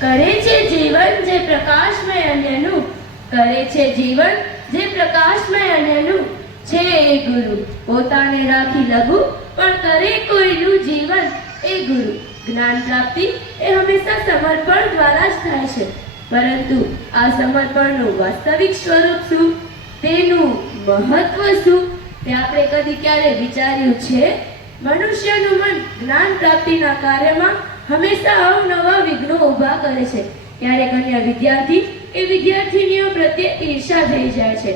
કરે છે જીવન જે પ્રકાશમય અન્યનું, કરે છે જીવન જે પ્રકાશમય અન્યનું, છે એ ગુરુ પોતાને રાખી લઘુ, પણ કરે કોઈનું જીવન એ ગુરુ. જ્ઞાન પ્રાપ્તિ એ હંમેશા સમર્પણ દ્વારા જ થાય છે, પરંતુ આ સમર્પણનું વાસ્તવિક સ્વરૂપ શું, તેનું મહત્વ શું, તે આપણે કદી ક્યારે વિચાર્યું છે? મનુષ્યનું મન જ્ઞાન પ્રાપ્તિના કાર્યમાં હંમેશા અવનવા વિઘ્નો ઊભા કરે છે. ક્યારેક અન્ય વિદ્યાર્થી એ વિદ્યાર્થીનીઓ પ્રત્યે ઈર્ષા થઈ જાય છે,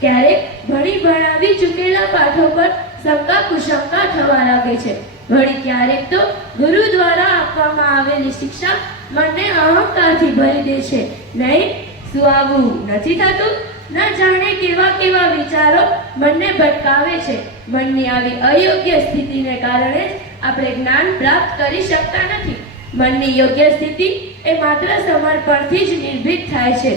ક્યારેક ભણાવી ચૂકેલા પાઠો પર શંકા કુશંકા થવા લાગે છે, વળી ક્યારેક તો ગુરુ દ્વારા આપવામાં આવેલી શિક્ષા મનને અહંકારથી ભરી દે છે. નહીં, શું આવું નથી થતું? ન જાણે કેવા કેવા વિચારો મનને ભટકાવે છે. મનની આવી અયોગ્ય સ્થિતિને કારણે જ આપણે જ્ઞાન પ્રાપ્ત કરી શકતા નથી. મનની યોગ્ય સ્થિતિ એ માત્ર સમર્પણથી જ નિર્ભીત થાય છે.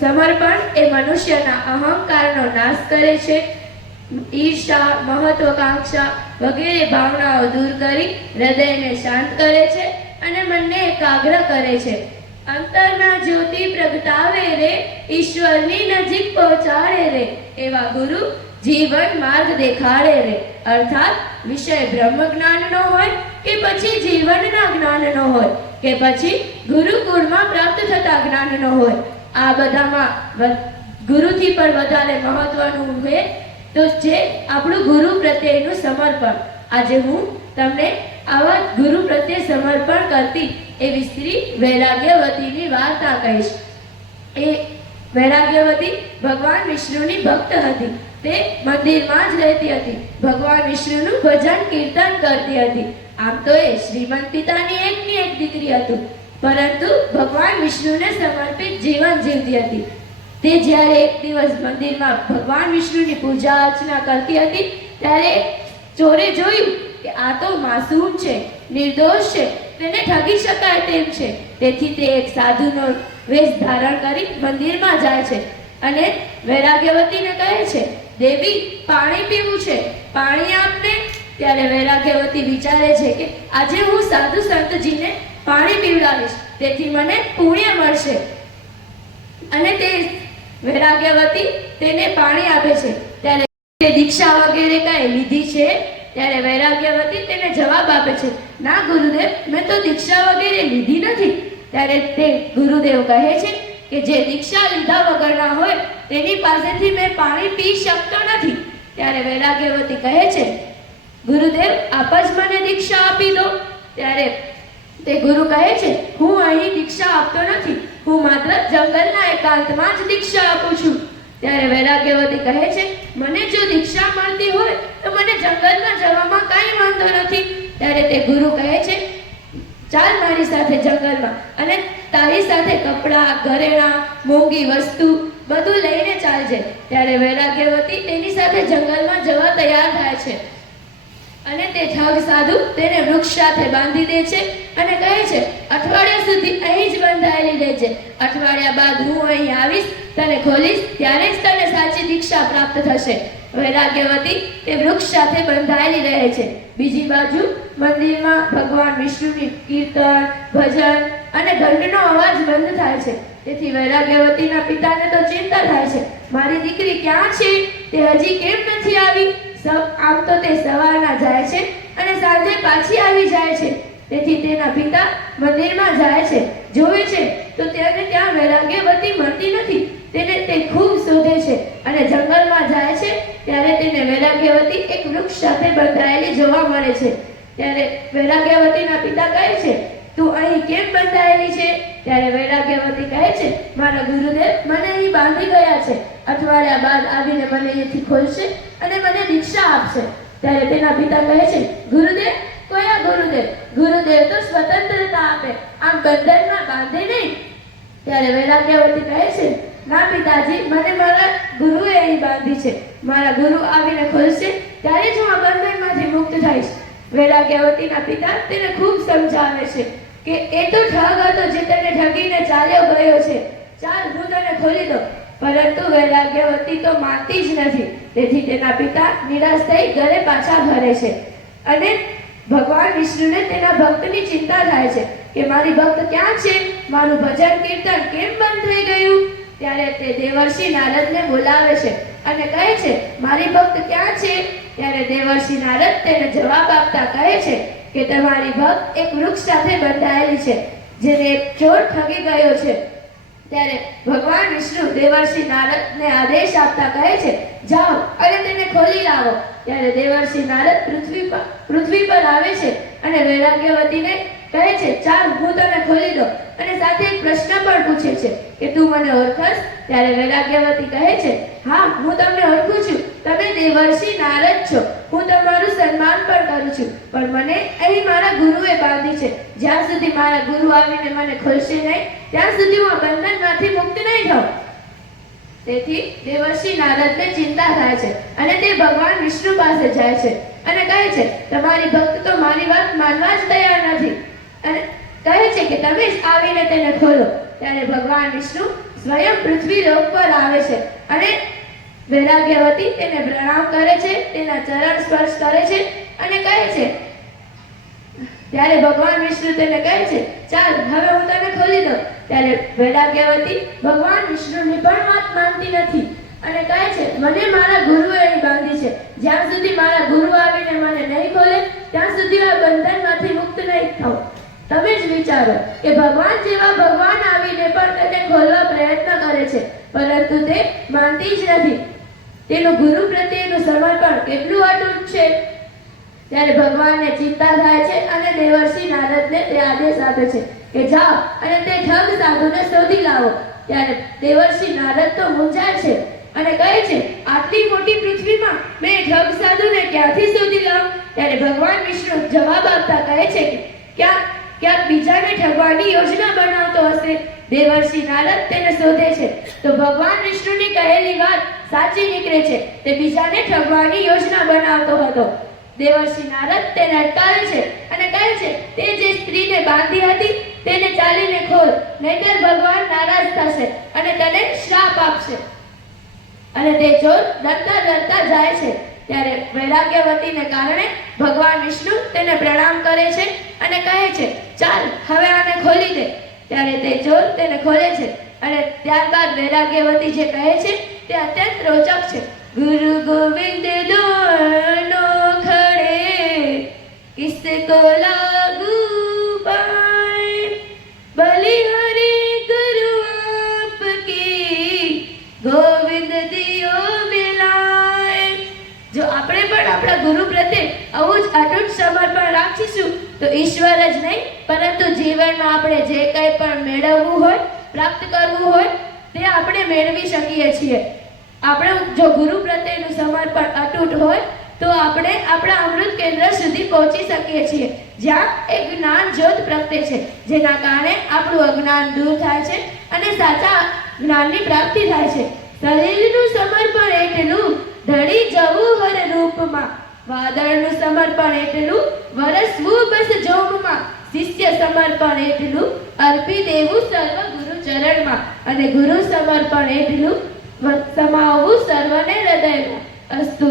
સમર્પણ એ મનુષ્યના અહંકારનો નાશ કરે છે. ઈર્ષા, મહત્વાકાંક્ષા વગેરે ભાવનાઓ દૂર કરી હૃદયને શાંત કરે છે અને મનને એકાગ્ર કરે છે. અંતરના જ્યોતિ પ્રગટાવે રે, ઈશ્વરની નજીક પહોંચાડે રે, એવા ગુરુ જીવન માર્ગ દેખાડે રે. અર્થાત વિષય બ્રહ્મ જ્ઞાનનો હોય કે પછી જીવનના જ્ઞાનનો હોય કે પછી ગુરુકુળમાં પ્રાપ્ત થતા જ્ઞાનનો હોય, આ બધામાં ગુરુથી પણ વધારે મહત્વનું છે તો છે આપણું ગુરુ પ્રત્યેનું સમર્પણ. આજે હું તમને આવા ગુરુ પ્રત્યે સમર્પણ કરતી એવી સ્ત્રી વૈરાગ્યવતીની વાર્તા કહીશ. એ વૈરાગ્યવતી ભગવાન વિષ્ણુની ભક્ત હતી. તે મંદિરમાં જ રહેતી હતી, ભગવાન વિષ્ણુનું ભજન કીર્તન કરતી હતી. આમ તો એ શ્રીમંત પિતાની એકની એક દીકરી હતી, પરંતુ ભગવાન વિષ્ણુને સમર્પિત જીવન જીવતી હતી. તે જ્યારે એક દિવસ મંદિરમાં ભગવાન વિષ્ણુની પૂજા અર્ચના કરતી હતી, ત્યારે ચોરે જોયું કે આ તો માસૂમ છે, નિર્દોષ છે, તેને ઠગી શકાય તેમ છે. તેથી તે એક સાધુનો વેશ ધારણ કરી મંદિરમાં જાય છે અને વૈરાગ્યવતીને કહે છે, દેવી, પાણી પીવું છે, પાણી આપને. ત્યારે વૈરાગ્યવતી વિચારે છે કે આજે હું સાધુ સંતજીને પાણી પીવડાવીશ, તેથી મને પુણ્ય મળશે. અને તે વૈરાગ્યવતી તેને પાણી આપે છે. ત્યારે તે દીક્ષા વગેરે કાંઈ લીધી છે? ત્યારે વૈરાગ્યવતી તેને જવાબ આપે છે, ના ગુરુદેવ, મેં તો દીક્ષા વગેરે લીધી નથી. ત્યારે તે ગુરુદેવ કહે છે કે જે દીક્ષા લીધા વગરના હોય તેની પાસેથી મેં પાણી પી શકતો નથી. ત્યારે વૈરાગ્યવતી કહે છે, ગુરુદેવ, આપ જ મને દીક્ષા આપી દો. ત્યારે તે ગુરુ કહે છે, હું અહીં દીક્ષા આપતો નથી, હું માત્ર જંગલના એકાંતમાં જ દીક્ષા આપું છું. ત્યારે વૈરાગ્યવતી કહે છે, મને જો દીક્ષા મળતી હોય તો મને જંગલમાં જવામાં કાંઈ વાંધો નથી. ત્યારે તે ગુરુ કહે છે, ચાલ મારી સાથે જંગલમાં, અને તારી સાથે કપડાં, ઘરેણાં, મોંઘી વસ્તુ બધું લઈને ચાલજે. ત્યારે વૈરાગ્યવતી તેની સાથે જંગલમાં જવા તૈયાર થાય છે અને તે ઠગ સાધુ તેને વૃક્ષ સાથે બાંધી દે છે અને કહે છે, અઠવાડિયા સુધી અહીં જ બંધાયેલી રહેજે. અઠવાડિયા બાદ હું અહીં આવીશ, તને ખોલીશ, ત્યારે જ તને સાચી દીક્ષા પ્રાપ્ત થશે. વૈરાગ્યવતી તે વૃક્ષ સાથે બંધાયેલી રહે છે. બીજી બાજુ મંદિરમાં ભગવાન વિષ્ણુની કીર્તન, ભજન અને ઘંટનો અવાજ બંધ થાય છે. તેથી વૈરાગ્યવતીના પિતાને તો ચિંતા થાય છે, મારી દીકરી ક્યાં છે? તે હજી કેમ નથી આવી? આમ તો તે સવારના જાય છે અને સાંજે પાછી આવી જાય છે. તેથી તેના પિતા મંદિરમાં જાય છે, જોવે છે તો તેને ત્યાં વૈરાગ્યવતી મળતી નથી. તેને તે ખૂબ શોધે છે અને જંગલમાં જાય છે. ત્યારે તેને વૈરાગ્યવતી એક વૃક્ષ સાથે બંધાયેલી જોવા મળે છે. ત્યારે વૈરાગ્યવતીના પિતા કહે છે, તું અહીં કેમ બંધાયેલી છે? ત્યારે વૈરાગ્યવતી કહે છે, મારા ગુરુદેવ મને અહીં બાંધી ગયા છે, અઠવાડિયા બાદ આવીને મને અહીંથી ખોલશે અને મને દીક્ષા આપશે. ત્યારે તેના પિતા કહે છે, ગુરુદેવ, કયા ગુરુદેવ? ગુરુદેવ તો સ્વતંત્રતા આપે, આમ બંધનમાં બાંધે નહીં. ત્યારે વૈરાગ્યવતી કહે છે, ના પિતાજી, મને મારા ગુરુએ અહીં બાંધી છે, મારા ગુરુ આવીને ખોલશે ત્યારે જ હું આ બંધનમાંથી મુક્ત થઈશ. વૈરાગ્યવતીના પિતા તેને ખૂબ સમજાવે છે કે એ તો ઠગ હતો જે તને ઠગીને ચાલ્યો ગયો છે, ચાલ હું તને ખોલી દઉં. પરંતુ વૈરાગ્યવતી તો માનતી જ નથી. તેથી તેના પિતા નિરાશ થઈ ઘરે પાછા ફરે છે અને ભગવાન વિષ્ણુને તેના ભક્તની ચિંતા થાય છે કે મારી ભક્ત ક્યાં છે, મારું ભજન કીર્તન કેમ બંધ થઈ ગયું. ત્યારે તે દેવર્ષિ નારદને બોલાવે છે અને કહે છે મારી ભક્ત ક્યાં છે. ત્યારે દેવર્ષિ નારદ તેને જવાબ આપતા કહે છે કે તમારી ભક્ત એક વૃક્ષ સાથે બંધાયેલી છે, જેને એક ચોર ઠગી ગયો છે. ત્યારે ભગવાન વિષ્ણુ દેવર્ષિ નારદને આદેશ આપતા કહે છે જાઓ અને તેને ખોલી લાવો. ત્યારે દેવર્ષિ નારદ પૃથ્વી પર આવે છે અને વૈરાગ્યવતીને કહે છે ચાલ હું તને ખોલી દઉં, અને સાથે એક પ્રશ્ન પણ પૂછે છે કે તું મને ઓળખસ. ત્યારે વૈરાગ્યવતી કહે છે હા હું તમને ઓળખું છું, તમે દેવર્ષિ નારદ છો. હું તમારું સન્માન પણ કરું છું, પણ મને અહીં મારા ગુરુએ બાંધી છે. જ્યાં સુધી મારા ગુરુ આવીને મને ખોલશે નહીં ત્યાં સુધી હું આ બંધનમાંથી મુક્ત નહીં થાઉં. તેથી દેવર્ષિ નારદને ચિંતા થાય છે અને તે ભગવાન વિષ્ણુ પાસે જાય છે અને કહે છે તમારી ભક્ત તો મારી વાત માનવા જ તૈયાર નથી, અને કહે છે કે તમે જ આવીને તેને ખોલો. ત્યારે ભગવાન વિષ્ણુ સ્વયં પૃથ્વી લોક પર આવે છે અને વૈરાગ્યવતી તેને પ્રણામ કરે છે, તેના ચરણ સ્પર્શ કરે છે અને કહે છે. ત્યારે ભગવાન વિષ્ણુ તેને કહે છે ચાલ હવે હું તને ખોલી દઉં. ત્યારે વૈરાગ્યવતી ભગવાન વિષ્ણુની પણ વાત માનતી નથી અને કહે છે મને મારા ગુરુએ અહીં બાંધી છે, જ્યાં સુધી મારા ગુરુ આવીને મને નહીં ખોલે ત્યાં સુધી આ બંધનમાંથી મુક્ત નહીં થાઉં. તમે જ વિચારો કે ભગવાન જેવા ભગવાન આવીને પણ તેને ખોલવા પ્રયત્ન કરે છે, પરંતુ તે માનતી જ નથી. તેનું ગુરુ પ્રત્યેનું સમર્પણ કેટલું અતૂટ છે. ત્યારે ભગવાનને ચિંતા થાય છે અને દેવર્ષિ નારદને તે આદેશ આપે છે કે જાઓ અને તે ઠગ સાધુને શોધી લાવો. ત્યારે દેવર્ષિ નારદ તો મૂંઝાય છે અને કહે છે આટલી મોટી પૃથ્વીમાં મેં ઠગ સાધુને ક્યાંથી શોધી લાવું. ત્યારે ભગવાન વિષ્ણુ જવાબ આપતા કહે છે કે ક્યાંક બીજાને ઠગવાની યોજના બનાવતો હશે. દેવર્ષિ નારદ તેને શોધે છે તો ભગવાન વિષ્ણુની કહેલી વાત સાચી નીકળે છે, તે બીજાને ઠગવાની યોજના બનાવતો હતો. દેવર્ષિ નારદ તેને અટકાવે છે અને કહે છે તે જે સ્ત્રીને બાંધી હતી તેને ચાલીને ખોલ, નહીંતર ભગવાન નારાજ થશે અને તને શ્રાપ આપશે. અને તે ચોર ડરતા ડરતા જાય છે. ત્યારે વૈરાગ્યવતીને કારણે ભગવાન વિષ્ણુ તેને પ્રણામ કરે છે અને કહે છે ચાલ હવે આને ખોલી દે. ત્યારે તે ચોર તેને ખોલે છે અને ત્યારબાદ વૈરાગ્યવતી જે કહે છે તે અત્યંત રોચક છે. ગુરુ ગોવિંદ દોનો ખડે કિસકો લાગુ પાય, બલિહારી ગુરુ આપકી ગોવિંદ દિયો મિલાય. જો આપણે પણ આપણા ગુરુ પ્રત્યે આવું જ અતૂટ સમર્પણ રાખીશું તો ઈશ્વર જ નહીં પરંતુ જીવનમાં આપણે જે કંઈ પણ મેળવવું હોય, પ્રાપ્ત કરવું હોય તે આપણે મેળવી શકીએ છીએ. આપણે જો ગુરુ પ્રત્યેનું સમર્પણ અતૂટ હોય તો આપણે આપણા અમૃત કેન્દ્ર સુધી પહોંચી શકીએ છીએ, જ્યાં એક જ્ઞાન જ્યોત પ્રગટે છે, જેના કારણે આપણું અજ્ઞાન દૂર થાય છે અને સાચા જ્ઞાનની પ્રાપ્તિ થાય છે. શરીરનું સમર્પણ એટલું ઢળી જવું હર રૂપમાં, વાદળનું સમર્પણ એટલું વરસવું બસ જોમમાં, શિષ્ય સમર્પણ એટલું અર્પી દેવું સર્વ ગુરુ ચરણમાં, અને ગુરુ સમર્પણ એટલું સમાવવું સર્વને હૃદયમાં. અસ્તુ.